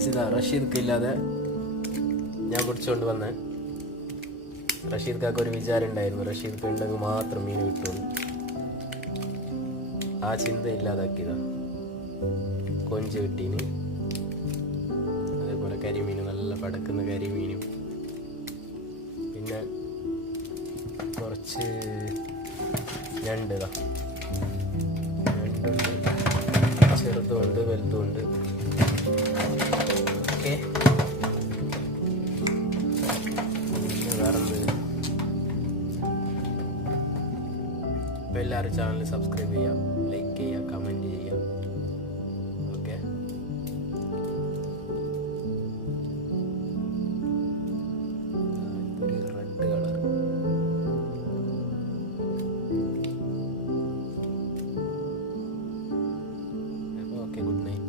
Guys ഇതാ റഷീദ്ക്ക് ഇല്ലാതെ ഞാൻ പിടിച്ചുകൊണ്ട് വന്നേ. റഷീദ് കാക്ക് ഒരു വിചാരം ഉണ്ടായിരുന്നു, റഷീദ് ഉണ്ടെങ്കിൽ മാത്രം മീൻ കിട്ടുള്ളൂ. ആ ചിന്ത ഇല്ലാതാക്കിയതാ. കൊഞ്ച് കിട്ടീന്, അതേപോലെ കരിമീൻ, നല്ല പടക്കുന്ന കരിമീനും, പിന്നെ കുറച്ച് ഞണ്ട്. ഞണ്ടുണ്ട്, ചെറുതുമുണ്ട് വലുതുമുണ്ട്. ഓക്കെ, വേറെന്ത്? അപ്പോൾ എല്ലാവരും ചാനൽ സബ്സ്ക്രൈബ് ചെയ്യാം.